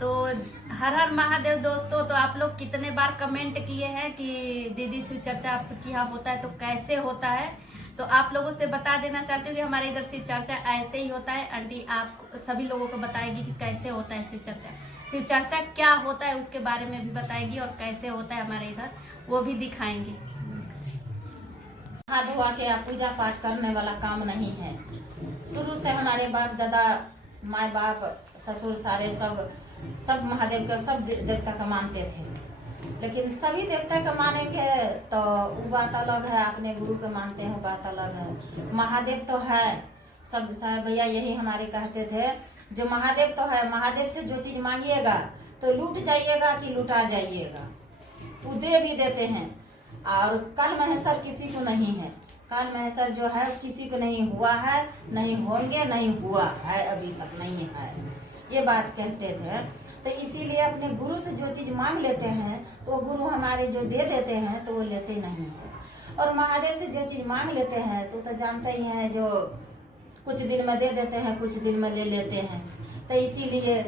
तो हर हर महादेव दोस्तों। तो आप लोग कितने बार कमेंट किए हैं कि दीदी शिव चर्चा आपके यहाँ होता है तो कैसे होता है। तो आप लोगों से बता देना चाहती हूँ कि हमारे इधर शिव चर्चा ऐसे ही होता है। आंटी आप सभी लोगों को बताएगी कि कैसे होता है शिव चर्चा। शिव चर्चा क्या होता है उसके बारे में भी बताएगी और कैसे होता है हमारे इधर वो भी दिखाएंगे। हाथ धोआ के पूजा पाठ करने वाला काम नहीं है। शुरू से हमारे बाप दादा माँ बाप ससुर सारे सब महादेव का सब देवता का मानते थे। लेकिन सभी देवता का मानेंगे तो वो बात अलग है, अपने गुरु को मानते हैं वो बात अलग है। महादेव तो है, सब साहब भैया यही हमारे कहते थे, जो महादेव तो है, महादेव से जो चीज मांगिएगा तो लूट जाइएगा कि लुटा जाइएगा, वो दे भी देते हैं। और काल महेश्वर किसी को नहीं है, काल महेश्वर जो है किसी को नहीं हुआ है, नहीं होंगे, नहीं हुआ है, अभी तक नहीं है, ये बात कहते थे। तो इसीलिए अपने गुरु से जो चीज मांग लेते हैं तो गुरु हमारे जो दे देते हैं तो वो लेते नहीं है। और महादेव से जो चीज मांग लेते हैं तो जानते ही हैं, जो कुछ दिन में दे देते हैं, कुछ दिन में ले लेते हैं। तो इसीलिए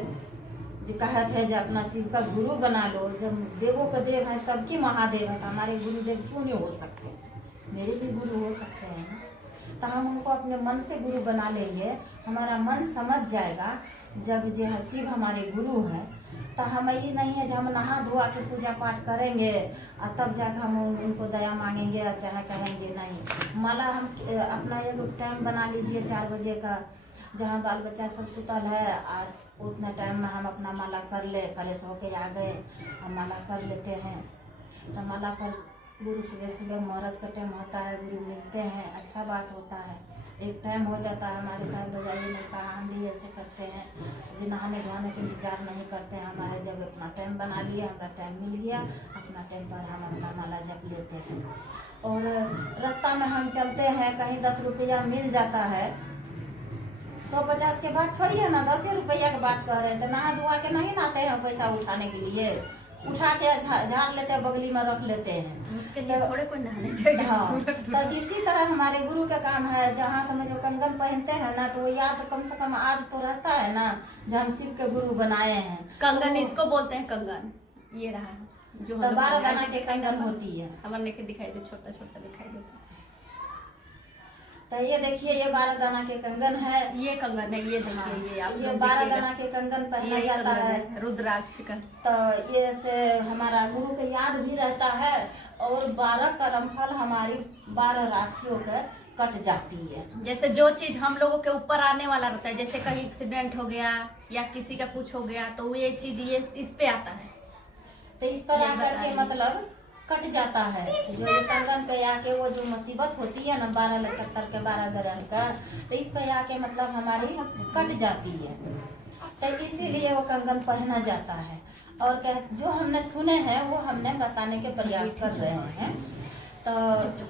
जो कहा था जो अपना शिव का गुरु बना लो, जब देवों का देव है, सबकी महादेव है, तो हमारे गुरुदेव क्यों नहीं हो सकते, मेरे भी गुरु हो सकते हैं ना। तो हम उनको अपने मन से गुरु बना लेंगे, हमारा मन समझ जाएगा जब जो है शिव हमारे गुरु हैं। तो हम ये नहीं है जो हम नहा धोआ के पूजा पाठ करेंगे और तब जाकर हम उनको दया मांगेंगे और चाहे कहेंगे नहीं। माला हम अपना एक टाइम बना लीजिए 4 बजे का, जहाँ बाल बच्चा सब सुतल है, और उतना टाइम में हम अपना माला कर ले, फ्रेश होके आ गए और माला कर लेते हैं। तो माला पर गुरु सुबह सुबह मुहूर्त का टाइम होता है, गुरु मिलते हैं, अच्छा बात होता है, एक टाइम हो जाता है। हमारे साथ बजाइए नहीं कहा, हम भी ऐसे करते हैं जो नहाने धोने का इंतजार नहीं करते हैं। हमारे जब अपना टाइम बना लिया, हमारा टाइम मिल गया, अपना टाइम पर हम अपना माला जप लेते हैं। और रास्ता में हम चलते हैं, कहीं 10 रुपया मिल जाता है, 150 के बाद छोड़िए ना, 10 रुपया की बात कर रहे हैं, तो नहा धोआ के नहीं नाते हैं पैसा उठाने के लिए, उठा के झाड़ लेते हैं, बगली में रख लेते हैं, उसके लिए थोड़े कोई नहाने चाहिए। हाँ, तब इसी तरह हमारे गुरु का काम है। जहाँ हम जो कंगन पहनते हैं ना, तो याद कम से कम आद तो रहता है ना, जो हम शिव के गुरु बनाए हैं। कंगन तो इसको बोलते हैं, कंगन ये रहा जो 12 दाना के कंगन होती है। हमारे के दिखाई दे, छोटा छोटा दिखाई देता है। तो ये देखिए, ये 12 दाना के कंगन है, ये कंगन है, ये देखिए। हाँ, ये आप ये 12 दाना के कंगन पहना जाता है, रुद्राक्ष का। तो ये से हमारा गुरु का याद भी रहता है। और 12 कर्मफल हमारी 12 राशियों के कट जाती है। जैसे जो चीज हम लोगों के ऊपर आने वाला रहता है, जैसे कहीं एक्सीडेंट हो गया या किसी का कुछ हो गया, तो ये चीज ये इस पे आता है, तो इस पर आकर के मतलब कट जाता है। जो ये कंगन पे आके वो जो मुसीबत होती है ना, 12 नक्षत्र के 12 ग्रह का, तो इस पे आके मतलब हमारी कट जाती है। तो इसीलिए वो कंगन पहना जाता है। और जो हमने सुने हैं वो हमने बताने के प्रयास कर रहे हैं। तो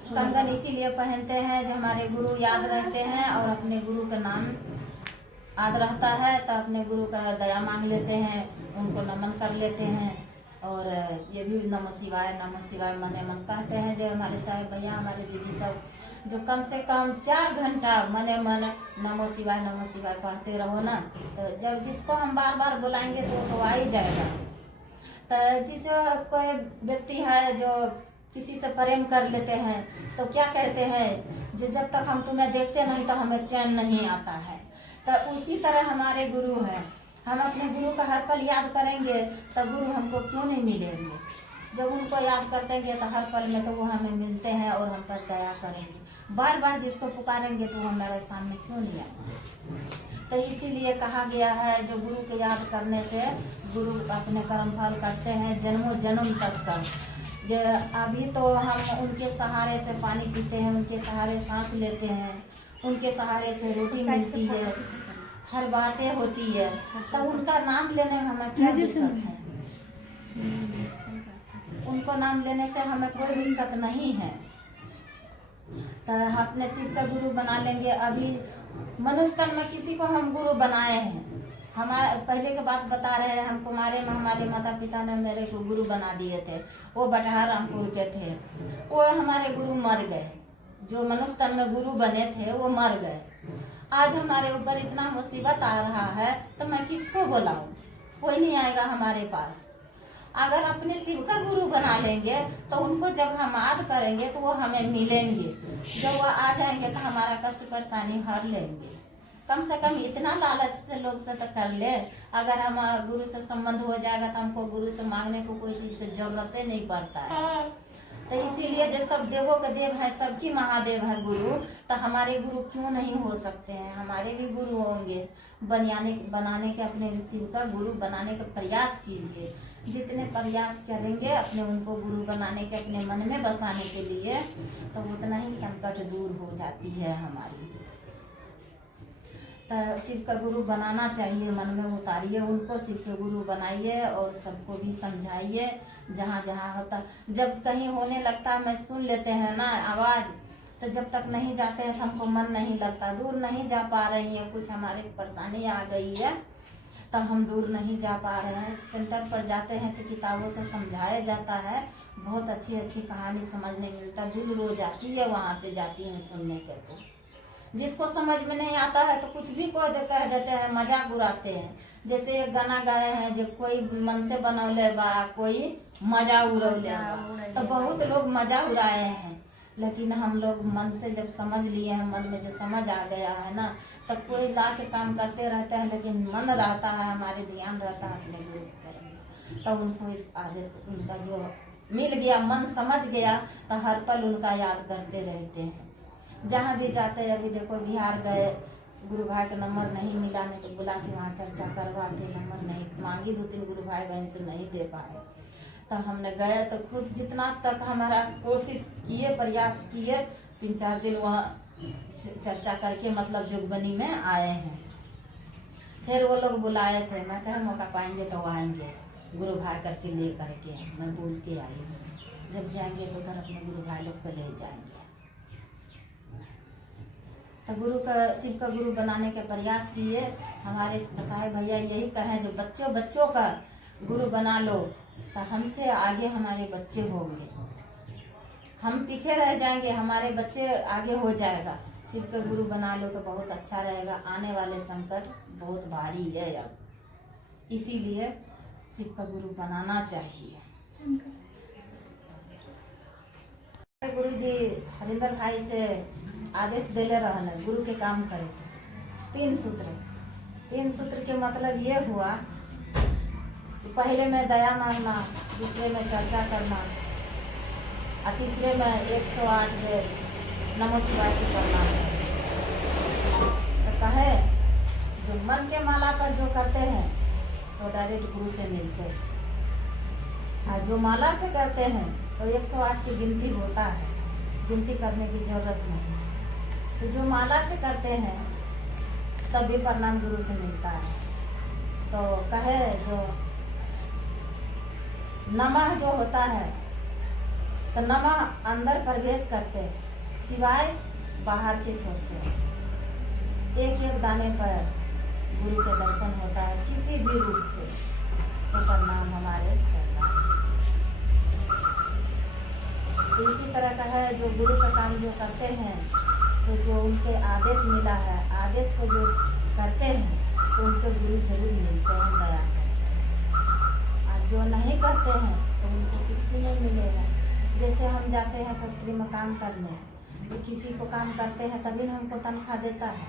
कंगन इसीलिए पहनते हैं जो हमारे गुरु याद रहते हैं, और अपने गुरु का नाम याद रहता है, तो अपने गुरु का दया मांग लेते हैं, उनको नमन कर लेते हैं। और ये भी नमः शिवाय मने मन कहते हैं। जो हमारे साहब भैया, हमारे दीदी सब जो कम से कम 4 घंटा मने मन नमः शिवाय पढ़ते रहो ना, तो जब जिसको हम बार बार बुलाएंगे तो आ ही जाएगा। तो जिस कोई व्यक्ति है जो किसी से प्रेम कर लेते हैं, तो क्या कहते हैं, जो जब तक हम तुम्हें देखते नहीं तो हमें चैन नहीं आता है। तो उसी तरह हमारे गुरु हैं। हम अपने गुरु का हर पल याद करेंगे तो गुरु हमको क्यों नहीं मिलेंगे। जब उनको याद करते हैं तो हर पल में तो वो हमें मिलते हैं और हम पर दया करेंगे। बार बार जिसको पुकारेंगे तो हमारे सामने क्यों नहीं आएंगे। तो इसीलिए कहा गया है, जो गुरु को याद करने से गुरु अपने कर्मफल करते हैं जन्मों जन्म तक का। जो अभी तो हम उनके सहारे से पानी पीते हैं, उनके सहारे सांस लेते हैं, उनके सहारे से रोटी मिलती है, हर बातें होती है, तो उनका नाम लेने में हमें क्या दिक्कत है। उनको नाम लेने से हमें कोई दिक्कत नहीं है। तो अपने शिव का गुरु बना लेंगे। अभी मनुष्य तन में किसी को हम गुरु बनाए हैं, हमारे पहले के बात बता रहे हैं। हम कुमारे में हमारे माता पिता ने मेरे को गुरु बना दिए थे, वो बटहार रामपुर के थे। वो हमारे गुरु मर गए, जो मनुष्य तन में गुरु बने थे वो मर गए। आज हमारे ऊपर इतना मुसीबत आ रहा है तो मैं किसको बुलाऊं। कोई नहीं आएगा हमारे पास। अगर अपने शिव का गुरु बना लेंगे तो उनको जब हम याद करेंगे तो वो हमें मिलेंगे। जब वो आ जाएंगे तो हमारा कष्ट परेशानी हर लेंगे। कम से कम इतना लालच से लोग से तो कर ले, अगर हम गुरु से संबंध हो जाएगा तो हमको गुरु से मांगने को कोई चीज की जरूरत ही नहीं पड़ता है। तो इसीलिए जो सब देवों के देव है, सबकी महादेव है गुरु, तो हमारे गुरु क्यों नहीं हो सकते हैं? हमारे भी गुरु होंगे। बनाने के अपने शिव का गुरु बनाने का प्रयास कीजिए। जितने प्रयास करेंगे अपने उनको गुरु बनाने के, अपने मन में बसाने के लिए, तो उतना ही संकट दूर हो जाती है हमारी। तो शिव का गुरु बनाना चाहिए, मन में उतारिए उनको, शिव के गुरु बनाइए और सबको भी समझाइए। जहाँ जहाँ होता, जब कहीं होने लगता मैं सुन लेते हैं ना आवाज़, तो जब तक नहीं जाते हैं तो हमको मन नहीं लगता। दूर नहीं जा पा रही हैं, कुछ हमारे परेशानी आ गई है तो हम दूर नहीं जा पा रहे हैं। सेंटर पर जाते हैं तो किताबों से समझाया जाता है, बहुत अच्छी अच्छी कहानी समझने मिलता, दिल रो जाती है वहाँ पे जाती हूँ सुनने के। तो जिसको समझ में नहीं आता है तो कुछ भी कोई कह देते हैं, मजाक उड़ाते हैं। जैसे एक गाना गाए हैं, जब कोई मन से बनौले बा कोई मजा उड़ौले बा, तो बहुत लोग मजा उड़ाए हैं। लेकिन हम लोग मन से जब समझ लिए हैं, मन में जो समझ आ गया है ना, तब कोई ला के काम करते रहते हैं, लेकिन मन रहता है, हमारे ध्यान रहता है अपने गुरु के चरण में। तब उनको आदेश उनका जो मिल गया, मन समझ गया, तो हर पल उनका याद करते रहते हैं। जहाँ भी जाते हैं, अभी देखो बिहार गए, गुरु भाई का नंबर नहीं मिला, नहीं तो बुला के वहाँ चर्चा करवाते, नंबर नहीं मांगी, 2-3 गुरु भाई बहन से नहीं दे पाए। तो हमने गए तो खुद जितना तक हमारा कोशिश किए, प्रयास किए, 3-4 दिन वहाँ चर्चा करके मतलब जुगबनी में आए हैं। फिर वो लोग बुलाए थे, मैं कहा मौका पाएंगे तो आएंगे, गुरु भाई करके ले करके मैं बोल के आई हूँ। जब जाएंगे तो उधर अपने गुरु भाई लोग को ले जाएंगे। तो गुरु का, शिव का गुरु बनाने के प्रयास किए। हमारे साहेब भैया यही कहें, जो बच्चों का गुरु बना लो तो हमसे आगे हमारे बच्चे होंगे। हम पीछे रह जाएंगे, हमारे बच्चे आगे हो जाएगा। शिव का गुरु बना लो तो बहुत अच्छा रहेगा। आने वाले संकट बहुत भारी है अब, इसीलिए शिव का गुरु बनाना चाहिए। गुरु जी हरिंदर भाई से आदेश देले रहल है, गुरु के काम करे 3 सूत्र के मतलब ये हुआ कि पहले में दया मांगना, दूसरे में चर्चा करना, और तीसरे में 108 बेर नमो शिवाय से करना है। तो कहे जो मन के माला पर जो करते हैं तो डायरेक्ट गुरु से मिलते हैं, और जो माला से करते हैं तो 108 की गिनती होता है, गिनती करने की जरूरत नहीं। तो जो माला से करते हैं तब भी प्रणाम गुरु से मिलता है। तो कहे जो नमः जो होता है, तो नमः अंदर प्रवेश करते हैं, शिवाय बाहर के छोड़ते हैं। एक एक दाने पर गुरु के दर्शन होता है किसी भी रूप से। तो प्रणाम हमारे सरकार। तो इसी तरह का है, जो गुरु का काम जो करते हैं, तो जो उनके आदेश मिला है, आदेश को जो करते हैं तो उनके गुरु जरूर मिलते हैं, दया करते हैं। और जो नहीं करते हैं तो उनको कुछ भी नहीं मिलेगा। जैसे हम जाते हैं फैक्ट्री में काम करने, तो किसी को काम करते हैं तभी ना हमको तनख्वाह देता है।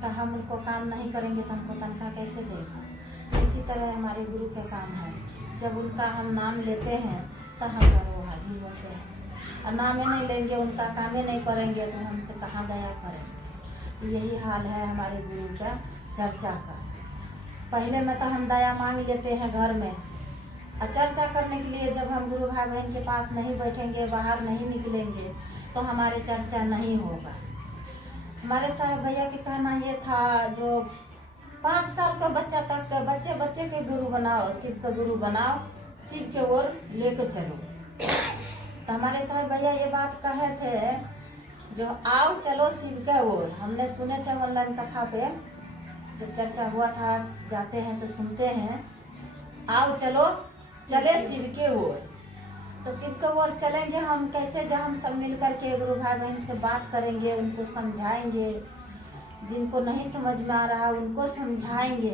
तो हम उनको काम नहीं करेंगे तो हमको तनख्वाह कैसे देगा? इसी तरह हमारे गुरु का काम है, जब उनका हम नाम लेते हैं तो हम पर वो हाजिर होते हैं। और नामे नहीं लेंगे, उनका कामें नहीं करेंगे तो हमसे कहाँ दया करेंगे? तो यही हाल है हमारे गुरु का चर्चा का। पहले में तो हम दया मांग लेते हैं घर में, और चर्चा करने के लिए जब हम गुरु भाई बहन के पास नहीं बैठेंगे, बाहर नहीं निकलेंगे, तो हमारे चर्चा नहीं होगा। हमारे साहब भैया के कहना ये था, जो 5 साल का बच्चा तक का बच्चे के गुरु बनाओ, शिव का गुरु बनाओ, शिव के ओर लेके चलो। तो हमारे साहब भैया ये बात कहे थे, जो आओ चलो शिव के ओर। हमने सुने थे ऑनलाइन कथा पे, जब चर्चा हुआ था, जाते हैं तो सुनते हैं, आओ चलो चले शिव के ओर। तो शिव के ओर चलेंगे हम कैसे? जब हम सब मिल करके गुरु भाई बहन से बात करेंगे, उनको समझाएंगे, जिनको नहीं समझ में आ रहा उनको समझाएंगे,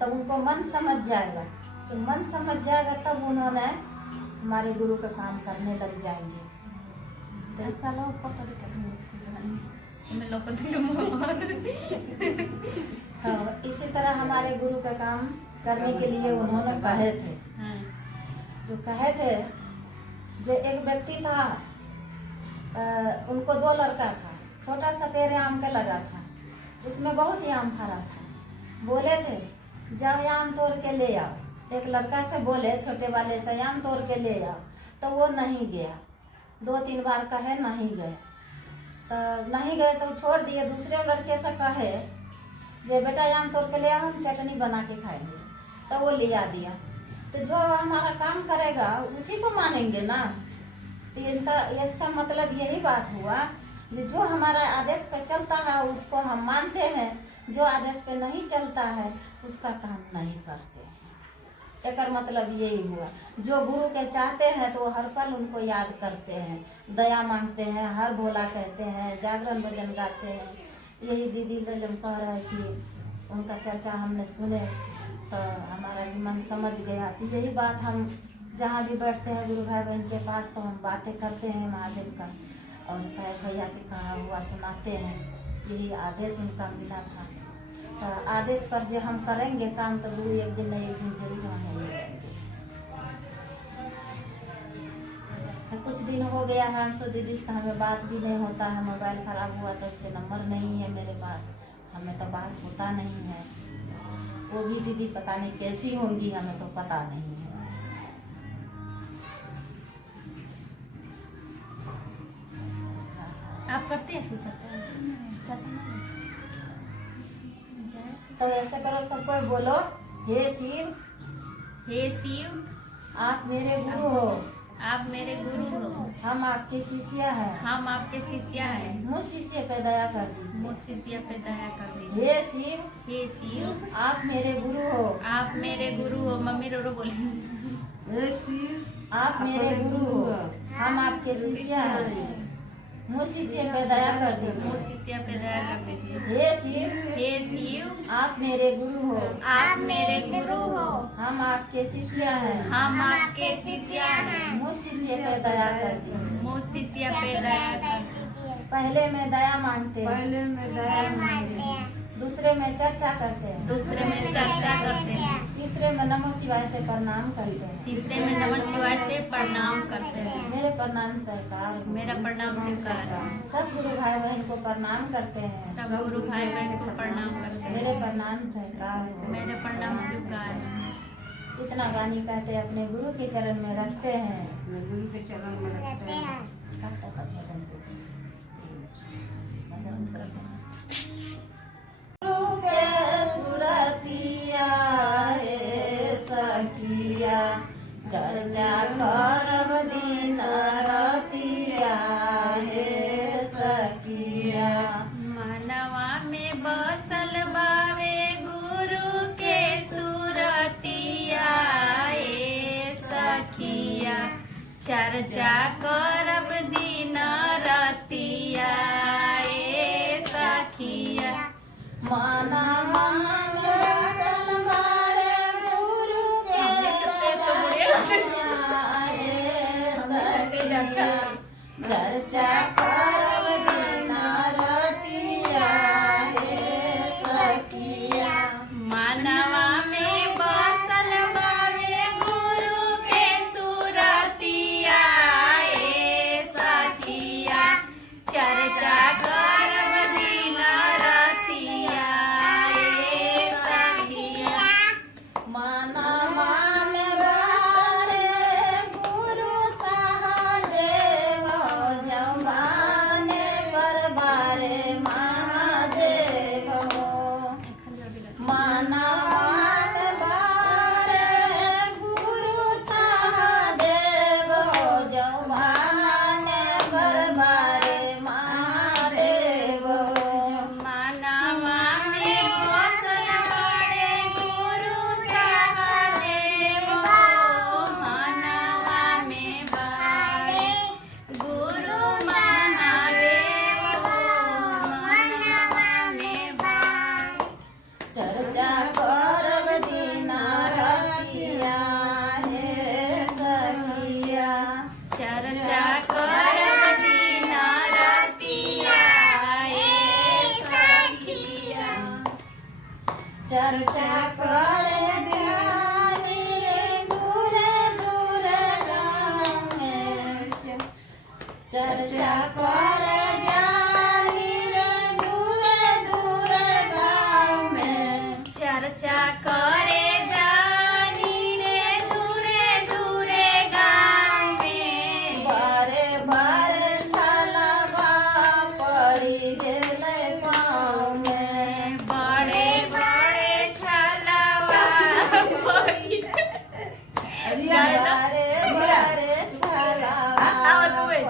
तब उनको मन समझ जाएगा। जब मन समझ जाएगा तब उन्होंने हमारे गुरु का काम करने लग जाएंगे। ऐसा लो पकड़ के मैं लोग तो इसी तरह हमारे गुरु का काम करने के लिए उन्होंने कहे थे। जो कहे थे, जो एक व्यक्ति था, उनको 2 लड़का था। छोटा सा पेड़ आम का लगा था, उसमें बहुत ही आम फरा था। बोले थे जाओ आम तोड़ के ले आओ। एक लड़का से बोले छोटे वाले से आम तोड़ के ले आओ, तो वो नहीं गया। 2-3 बार कहे नहीं गए, तो नहीं गए तो छोड़ दिए। दूसरे लड़के से कहे जे बेटा आम तोड़ के ले आओ, हम चटनी बना के खाएंगे, तो वो लिया दिया। तो जो हमारा काम करेगा उसी को मानेंगे ना। तो इसका मतलब यही बात हुआ, जो हमारा आदेश पे चलता है उसको हम मानते हैं, जो आदेश पे नहीं चलता है उसका काम नहीं करते हैं। एकर मतलब यही हुआ। जो गुरु के चाहते हैं तो हर पल उनको याद करते हैं, दया मांगते हैं, हर भोला कहते हैं, जागरण भजन गाते हैं। यही दीदी ललम कह रहे थी, उनका चर्चा हमने सुने तो हमारा भी मन समझ गया। तो यही बात हम जहाँ भी बैठते हैं गुरु भाई बहन के पास, तो हम बातें करते हैं महादेव का और साहेब भैया के कहा हुआ सुनाते हैं। यही आदेश उनका मिला था। तो आदेश पर जो हम करेंगे काम, तो गुरु एक दिन न एक दिन जरूर हमें मिलेंगे। तो कुछ दिन हो गया है अंशु दीदी से हमें बात भी नहीं होता है। मोबाइल खराब हुआ तो उससे नंबर नहीं है मेरे पास, हमें तो बात होता नहीं है। वो भी दीदी पता नहीं कैसी होंगी, हमें तो पता नहीं है। आप करते हैं ऐसी चर्चा? तो ऐसे करो, सबको बोलो, हे शिव, हे शिव, आप मेरे गुरु हो, आप मेरे गुरु हो, हम आपके शिष्य हैं, हम आपके शिष्य हैं, मुझ शिष्य पे दया कर दीजिए। मुझ शिष्य पे दया कर दीजिए। हे शिव, हे शिव, आप मेरे गुरु हो, आप मेरे गुरु हो। मम्मी रो बोली, हे शिव, आप मेरे गुरु हो, हम आपके शिष्य हैं, मुझ शिष्य पे दया कर मुझ दीजिए। शिष्य पे दया कर दीजिए। हे शिव, हे शिव, आप मेरे गुरु हो, आप मेरे गुरु हो, हम आपके शिष्य हैं, हम आपके शिष्य हैं, मुझ शिष्य पे दया कर दीजिए। मुझ शिष्य पे दया कर दीजिए। पहले में दया मांगते हैं, पहले में दया मांगते हैं, दूसरे में चर्चा करते हैं, दूसरे में चर्चा करते हैं, तीसरे में नमो शिवाय से प्रणाम करते हैं, तीसरे में नमः शिवाय से प्रणाम करते हैं। मेरे प्रणाम स्वीकार हो। मेरा प्रणाम स्वीकार है। सब गुरु भाई बहन को प्रणाम करते हैं, सब गुरु भाई बहन को प्रणाम करते हैं। मेरे प्रणाम स्वीकार हो। मेरे प्रणाम स्वीकार है। इतना वाणी कहते हैं, अपने गुरु के चरण में रखते हैं। गुरु के चरण में रखते हैं। कब तक अब भजन करते हैं? भजन में श्रद्धा से। गुरु के सुरतिया हे सखिया, चर्चा करब दिन रतिया हे सखिया। मानवा में बसल बावे गुरु के सुरतिया ए सखिया, चर्चा करब दिन रतिया ए सखिया। माना मान बसल बारे गुरु के सुरतिया हे सखिया, चर्चा करब दिन रतिया हे सखिया। मानवा में बसल बावे गुरु के सुरतिया ए सखिया, चर्चा करब दिन रतिया ए सखिया। माना मान बारे गुरु सहादेव जमा करे जानी रे दूर दूर गाँव में चर्चा करे जानी रे दूर दूर गाँव में चर्चा करे जानी रे दूरे दूरे गाँव में बारे बारे छलवा पड़ी गेलै पाँव में बड़े बड़े छलवा पड़ी बारे बारे छलवा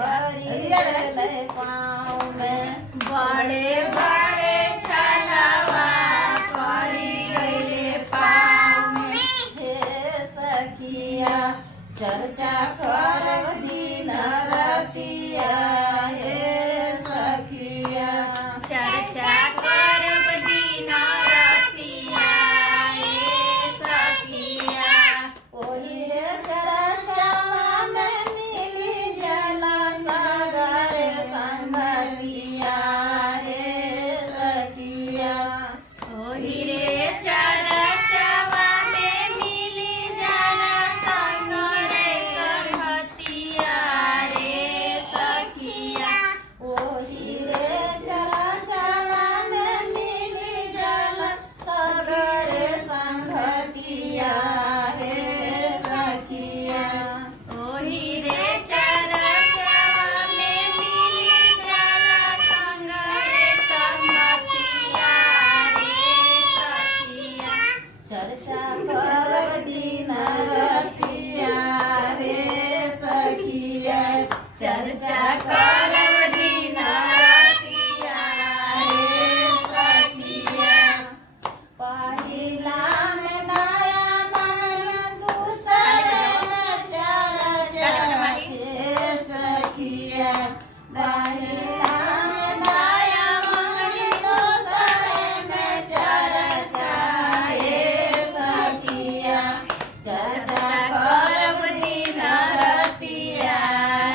पड़ी गेलै पाँव में बड़े बड़े छलवा पड़ी गइले पाँव में हे सखिया चर्चा करब दिन रतिया हे सखिया चर्चा करब दिन रतिया ए सखिया ओही रे चर्चावा में मिली जला सागरे संगतिया रे सखिया ओही रे चरचवा में मिली जाला संग रे संगतिया रे सखिया ओही रे चर्चावा में मिली जला सागरे संगतिया रे सखिया ओही रे चरचवा में मिली जाला संग रे संगतिया रे सखिया चर्चा करब दिन रतिया रे सखिया चर्चा करब दिन रतिया रे सखिया पहिला में दया मन दूसरे में चर्चा रे सखिया पहिला में दया मन दूसरे में चर्चा रे सखिया चर्चा करब दिन रतिया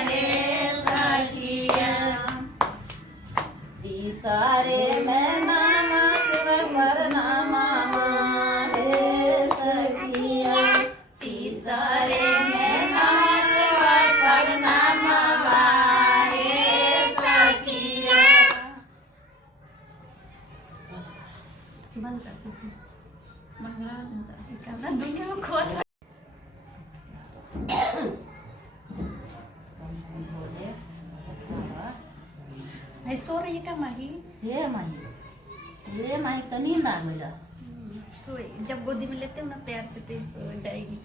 रे सखिया तीसरे में नाम शिव प्रणामा हे सखिया तीसरे में नाम शिव प्रणामा हे सखिया बंद कर दीजिए कैमरा दुनिया में खोल नहीं सो रही है क्या माही ये माही तो नींद आ गई सोए जब गोदी में लेते हो ना प्यार से तो सो जाएगी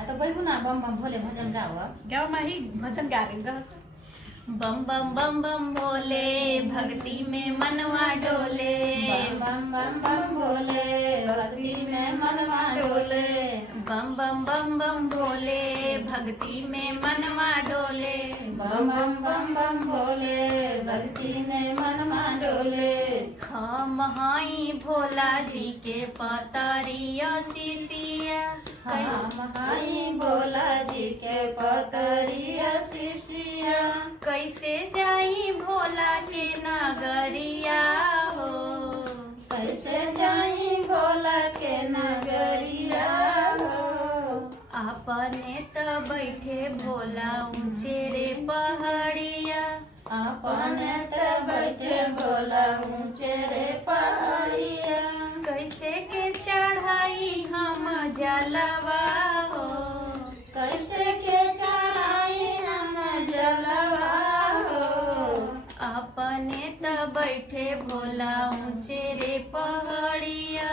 आ तो कहू ना बम बम भोले भजन गावा गाओ माही भजन गा रही गा बम बम बम बम भोले भक्ति में मनवा डोले बम बम बम भोले भक्ति में मनवा डोले बम बम बम बम भोले भक्ति में मनवा डोले बम बम बम बम भोले भक्ति में मनवा डोले हम हाई भोला जी के पतरिया शिशिया हम हाई भोला जी के पतरिया शिशिया कैसे जाई भोला के नगरिया हो कैसे जाई भोला के नगरिया हो अपने त बैठे भोला ऊंचे रे पहाड़िया अपने त बैठे भोला ऊंचे रे पहाड़िया कैसे के चढ़ाई हम जलवा हो कैसे के चढ़ाई हम जलवा हो अपने त बैठे भोला ऊंचे रे पहाड़िया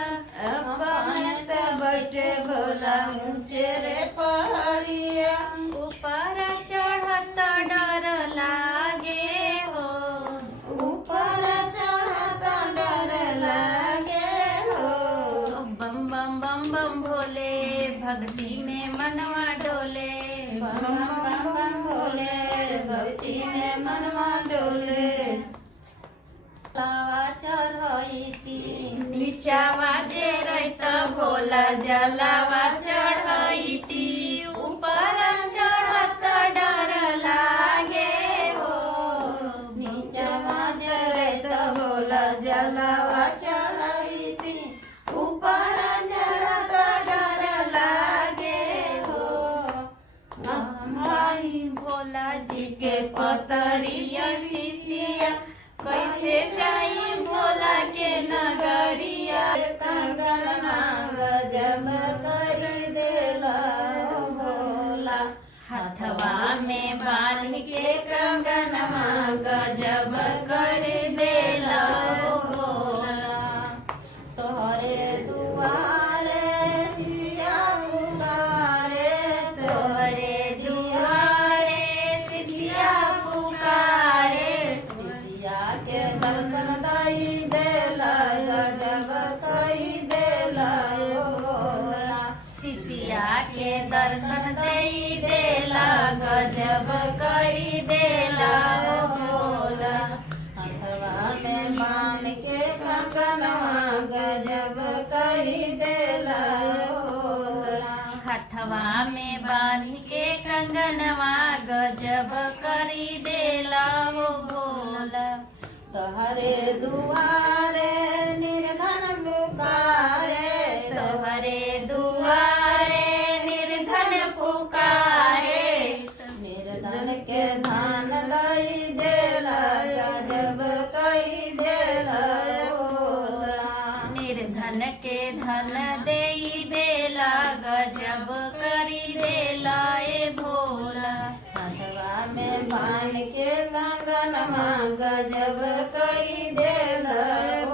अपने त बैठे भोला ऊंचे रे पहाड़िया ऊपर चढ़त डर लागे हो ऊपर चढ़त डर लागे हो बम बम बम बम भोले भक्ति में मनवा डोले बम बम बम भोले भक्ति में मनवा डोले लावा चढ़ैती नीचावा जे रहित भोला जलावा चढ़ैती ऊपर चढ़त डर लागे हो नीचवा जरे त भोला जलवा चढ़ैती ऊपर नगरिया शिशिया कैसे जाई भोला के नगरिया कंगना गजब करी देला भोला हथवा में बांध के कंगनवा गजब कर देला भोला तोहरे दुआरे शिष्या पुकारे तोहरे दुआरे शिष्या पुकारे शिष्या के दर्शन दई देला गजब करी देला भोला शिष्या के दर्शन दई देला गजब करी देला भोला हथवा में बांध के कंगनवा गजब करी देला भोला हथवा में बांध के कंगनवा गजब करी देला हो भोला तोहरे दुआरे निर्धन पुकारे तोहरे दुआरे निर्धन पुकारे निर्धन के धान दई देला गजब करी देला भोला निर्धन के धन देई देला गजब करी देला ए भोला हथवा में बांध के कंगनवा गजब करी देला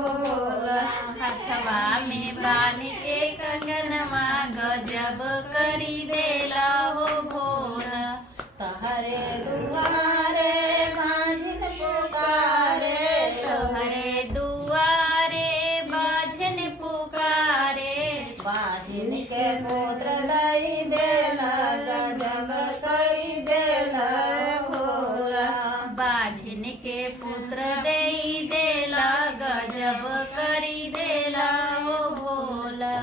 भोला हथवा में बांध के कंगनवा गजब करी देला हो भोला तहरे दुआरे माझिन पुकारे तोहरे दुआरे बाझन पुकारे बाजिन के पुत्र दई देला गजब करी देला भोला बाझिन के पुत्र देई देला गजब करी देला हो भोला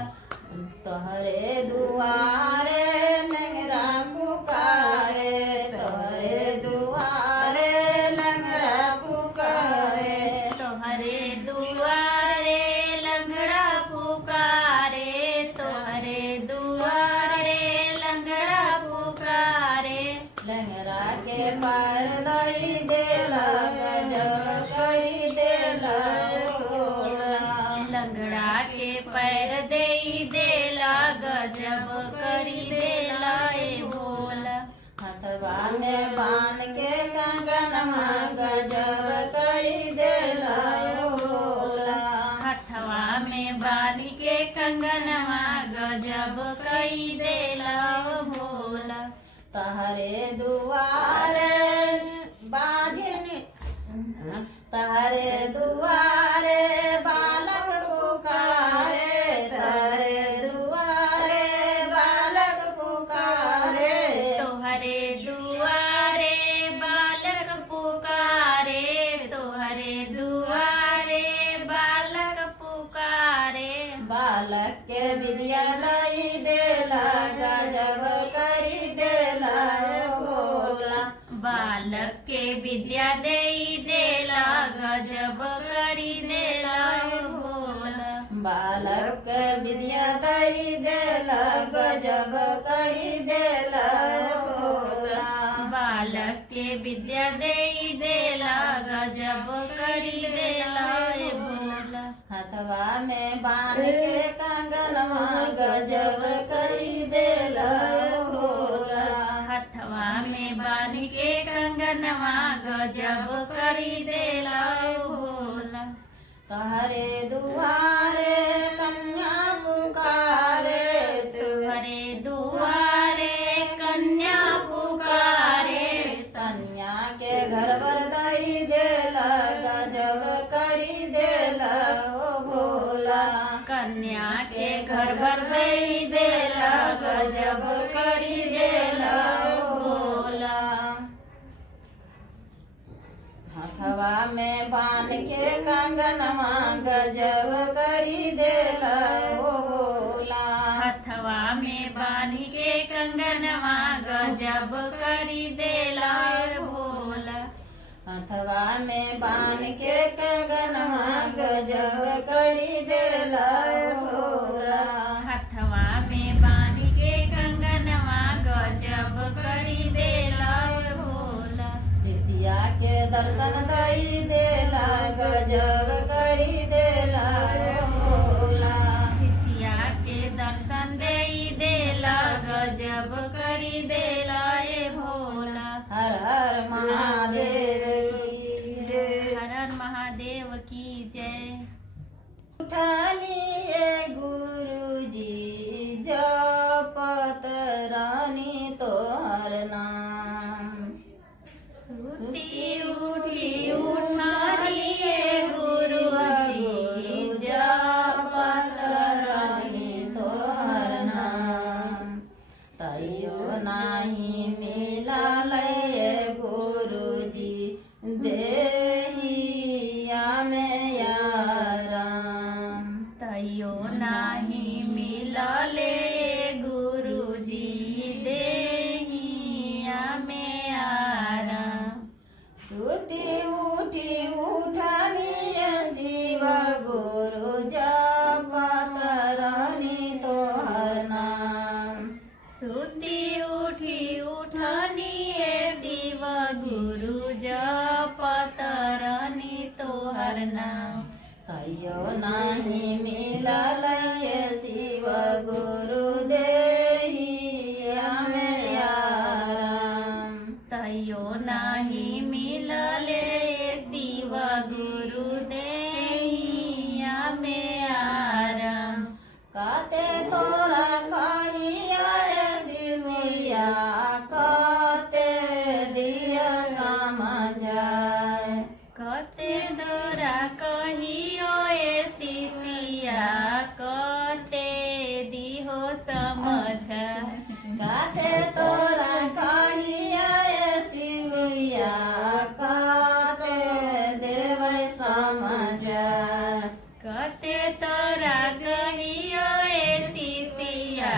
तोहरे दुआरे लंगड़ा पुकारे तोहरे दुआरे लंगड़ा पुकारे तोहरे दुआरे लंगड़ा पुकारे तोहरे दुआरे लंगड़ा पुकारे लंगड़ा के पैर दई देला गजब करी देला भोला लंगड़ा के पैर देई देला गजब करी देला ए भोला हथवा में बांध के कंगनवा गजब करी देला भोला हथवा में बांध के कंगनवा गजब कई देला भोला तहरे दुआरे बाझिन तहरे दुआरे बालक पुकारे तहरे दुआरे बालक पुकारे तोहरे दुआरे बालक पुकारे तोहरे दुआरे बालक पुकारे बालक के विद्या दई देला गजब करी देला भोला बालक के विद्या देई देला गजब करी देला भोला बालक के विद्या दई देला गजब करी देला भोला बालक के विद्या देई देला गजब करी देला भोला हथवा में बांध के कंगनवा गजब करी देला भोला हथवा में बांध के कंगनवा गजब करी देला भोला तहरे दुआरे कन्या पुकारे तोहरे दुआरे कन्या पुकारे कन्या के घर बर दई देला गजब करी देला भोला कन्या के घर भर दई देला गजब करी देला भोला हथवा में बांध के कंगनवा गजब करी देला भोला हथवा में बांध के कंगनवा गजब करी देला भोला हथवा में बांध के कंगनवा गजब करी देला भोला हथवा में बांध के कंगनवा गजब करी देला भोला शिष्या के दर्शन दई देला गजब करी देला भोला। शिष्या के दर्शन देई देला गजब करी देला ए भोला। हर हर महादेव की जय। हर हर महादेव की जय। उठालिए गुरुजी जपत रानी तोहर नाम। सुती उठी उठालिए गुरुजी जपत रानी तोहर नाम। तैयो नाही मिललए गुरुजी देहिया में आराम। तैयो नाही मिलले गुरुजी देहिया में आराम। सुती उठी उठालिए शिव गुरु जपत रानी तोहर नाम। सुती उठी उठनिए शिव गुरु जपत रानी तोहर नाम। तैयो नाही मिललए शिव गुरु देहिया में आराम। तैयो नाही मिलले शिव गुरु देहिया में आराम। काते तोरा कहिया शिष्या कते दिया समझाए। कते दोरा कहियो ए शिष्या कते दिहो समझ। काते तोरा कहिया शिष्या कते देबै समझाए। कते तोरा कहियो ए शिष्या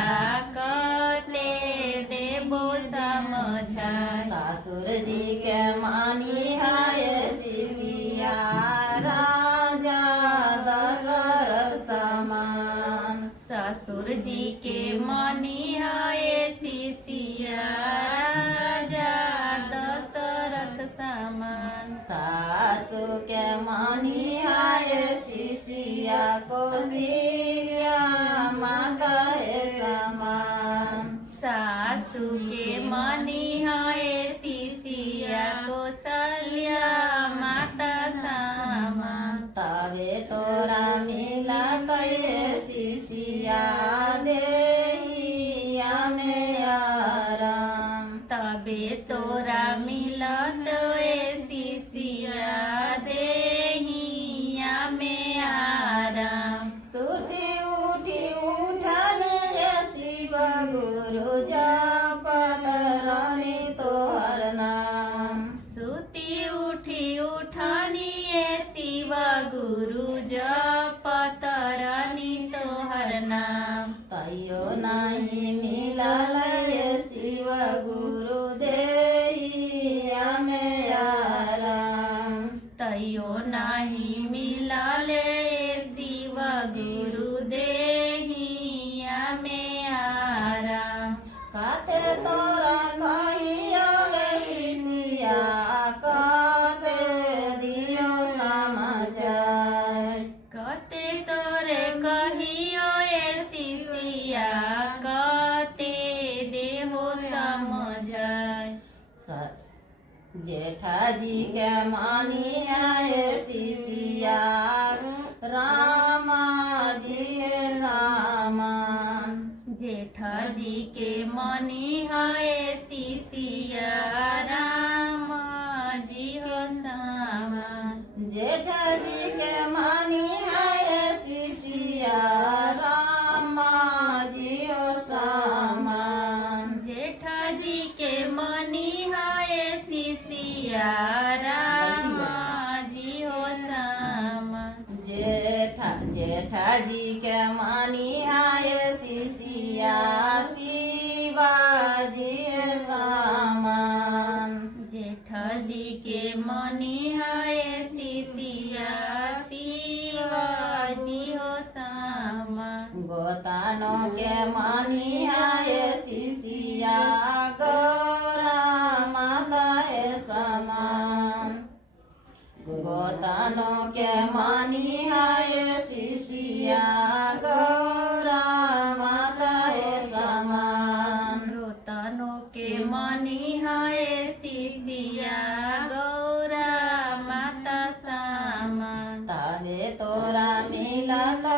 कते देबो समझ। सासुर जी के मानी है शिष्या राजा दशरथ समान। ससुर जी के मनी है शिष्या राजा दशरथ समान। सासु के मानी है शिष्या कौशल्या माता है समान। सासु के मनी है शिष्या कौशल्या माता समान। तबे तोरा मिला शिष्या देहिया में आराम। तबे तोरा मिलत ए शिष्या देहिया में आराम। सुती उठी उठल शिव गुरु जपत रानी तोहर नाम। सुती उठी उठनिए शिव गुरु जपत रानी तोहर नाम। तैयो नाही मिललए शिव गुरु देहिया में आराम। तैयो नाही मिलले शिव गुरु देहिया में आराम। काते तोरा कहियो शिष्या कते दियो समझाए। कते तोरे कहियो ए शिष्या कते देहो समझ। जेठा जी के मानी है शिष्या रामा जी सामान। जेठा जी के मनी है शिष्या राम जी हो सामान। जेठा जी के मानी है शिष्या रामा जी हो सामान। जेठा जी के मनी है शिष्या राम जी हो सामान। जेठा जी के मानी है शिष्या शिवाजी सामान। जेठा जी के मनी है शिष्या शिवाजी हो सामान। गोतानो के मानी है शिष्या गौरा माता है समान। तनों के मानी है शिशिया गौरा माता समान। दो तनों के मानी है शिशिया गौरा माता समान। ताले तोरा मिला तो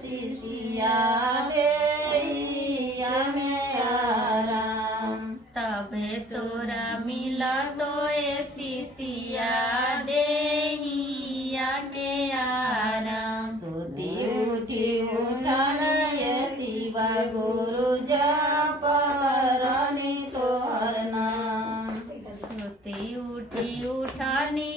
शिशिया देहिया में आराम। तबे तोरा मिला तो शिशिया देहिया के आराम। सुती उठी उठन ये शिव गुरु जपरनी तोहर नाम। सुती उठी उठानी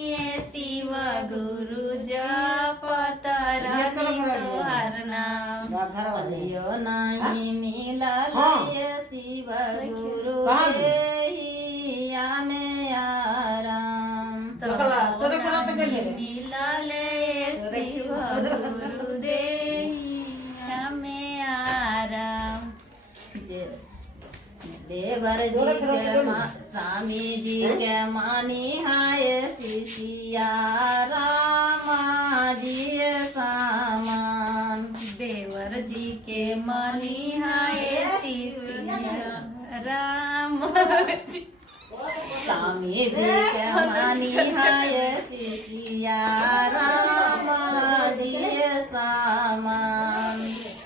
शिव गुरु जपत रहनी तोहर नाम। कहियो नहीं मिला ये शिव गुरु देहिया में आराम। मिला ले शिव गुरु देहिया में आराम। देवर जी के स्वामी जी के मानी है शिशिया रामा जी सामान। देवर जी के मानी है शिशिया राम जी। स्वामी जी के मानी है शिशिया रामा जी सामान।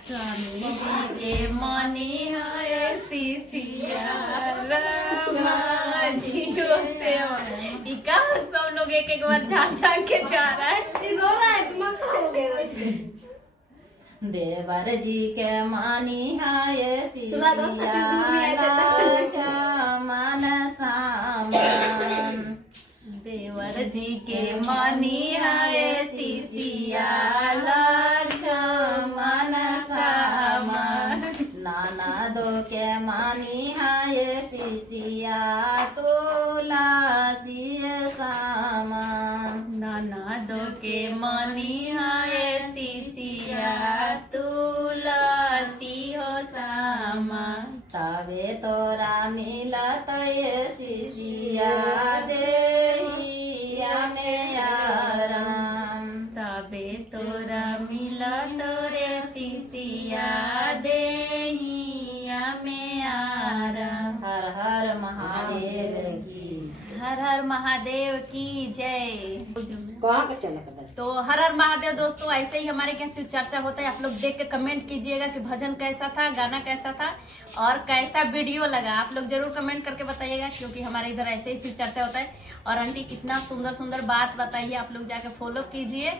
स्वामी जी के मानी है शिशिया रामा जी से। इका सब लोग एक एक बार झांक झांक के जा रहा है। देवर जी के मानी है शिशिया मन सामान। देवर जी के मानी है शिशिया लक्ष्मण सामान। नाना दो के मानी है शिशिया तुलसी सामान। नाना दो के मानी है शिशिया तुलसी हो सामान। तबे तोरा मिलत ये शिशिया देहिया में आराम। तबे तोरा मिला तोरे शिशिया देहिया में आराम। हर हर महादेव की। हर हर महादेव की जय। कहाँ का चला कर तो हर हर महादेव दोस्तों, ऐसे ही हमारे यहाँ शिव चर्चा होता है। आप लोग देख के कमेंट कीजिएगा कि भजन कैसा था, गाना कैसा था और कैसा वीडियो लगा। आप लोग जरूर कमेंट करके बताइएगा, क्योंकि हमारे इधर ऐसे ही शिव चर्चा होता है। और आंटी कितना सुंदर सुंदर बात बताइए, आप लोग जाके फॉलो कीजिए।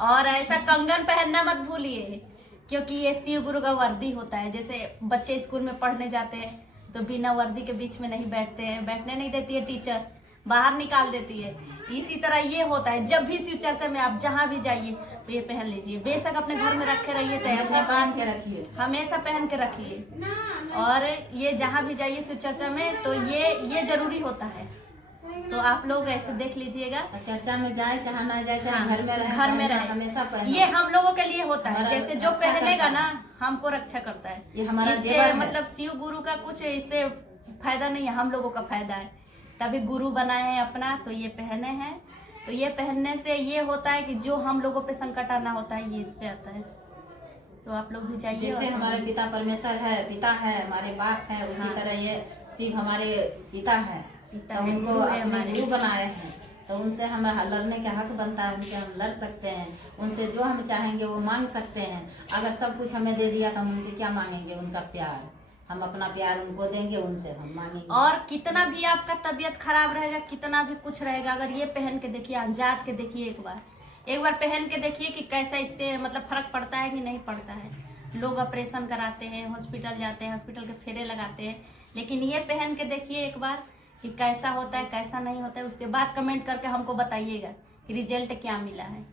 और ऐसा कंगन पहनना मत भूलिए, क्योंकि ये शिव गुरु का वर्दी होता है। जैसे बच्चे स्कूल में पढ़ने जाते हैं तो बिना वर्दी के बीच में नहीं बैठते हैं, बैठने नहीं देती है टीचर, बाहर निकाल देती है। इसी तरह ये होता है, जब भी शिव चर्चा में आप जहाँ भी जाइए तो ये पहन लीजिए। बेशक अपने घर में रखे रहिए, चाहे ऐसा बांध के रखिए, हमेशा पहन के रखिए। और ये जहाँ भी जाइए शिव चर्चा में तो ये जरूरी होता है। तो आप लोग ऐसे देख लीजिएगा। चर्चा में जाए चाहे ना जाए, चाहे घर में रहे, घर में रहे, हमेशा पहने। ये हम लोगों के लिए होता है। हमारा जैसे जो रक्षा पहनेगा करता है। ना, हमको रक्षा करता है। ये हमारा इससे जेवर है। मतलब शिव गुरु का कुछ इससे फायदा नहीं है, हम लोगों का फायदा है। तभी गुरु बनाए हैं अपना, तो ये पहने हैं। तो ये पहनने से ये होता है कि जो हम लोगों पे संकट आना होता है, ये इस पे आता है। तो आप लोग भी जाइए। जैसे और हमारे पिता परमेश्वर है, पिता है, हमारे बाप है, उसी हाँ। तरह ये शिव हमारे पिता है। पिता तो है, उनको गुरु है अपने हमारे। गुरु बनाए हैं, तो उनसे हमें लड़ने का हक बनता है। उनसे हम लड़ सकते हैं, उनसे जो हम चाहेंगे वो मांग सकते हैं। अगर सब कुछ हमें दे दिया तो हम उनसे क्या मांगेंगे? उनका प्यार। हम अपना प्यार उनको देंगे, उनसे हम मांगेंगे। और कितना भी आपका तबीयत खराब रहेगा, कितना भी कुछ रहेगा, अगर ये पहन के देखिए, अंजात के देखिए, एक बार पहन के देखिए कि कैसा इससे मतलब फर्क पड़ता है कि नहीं पड़ता है। लोग ऑपरेशन कराते हैं, हॉस्पिटल जाते हैं, हॉस्पिटल के फेरे लगाते हैं, लेकिन ये पहन के देखिए एक बार कि कैसा होता है, कैसा नहीं होता है। उसके बाद कमेंट करके हमको बताइएगा कि रिजल्ट क्या मिला है।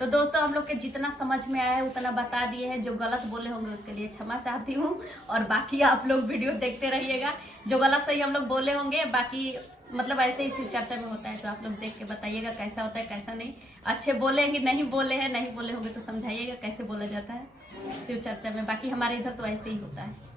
तो दोस्तों, हम लोग के जितना समझ में आया है उतना बता दिए हैं। जो गलत बोले होंगे उसके लिए क्षमा चाहती हूँ, और बाकी आप लोग वीडियो देखते रहिएगा। जो गलत सही हम लोग बोले होंगे, बाकी मतलब ऐसे ही शिव चर्चा में होता है, तो आप लोग देख के बताइएगा कैसा होता है कैसा नहीं। अच्छे बोले हैं कि नहीं बोले हैं, नहीं बोले होंगे तो समझाइएगा कैसे बोला जाता है शिव चर्चा में। बाकी हमारे इधर तो ऐसे ही होता है।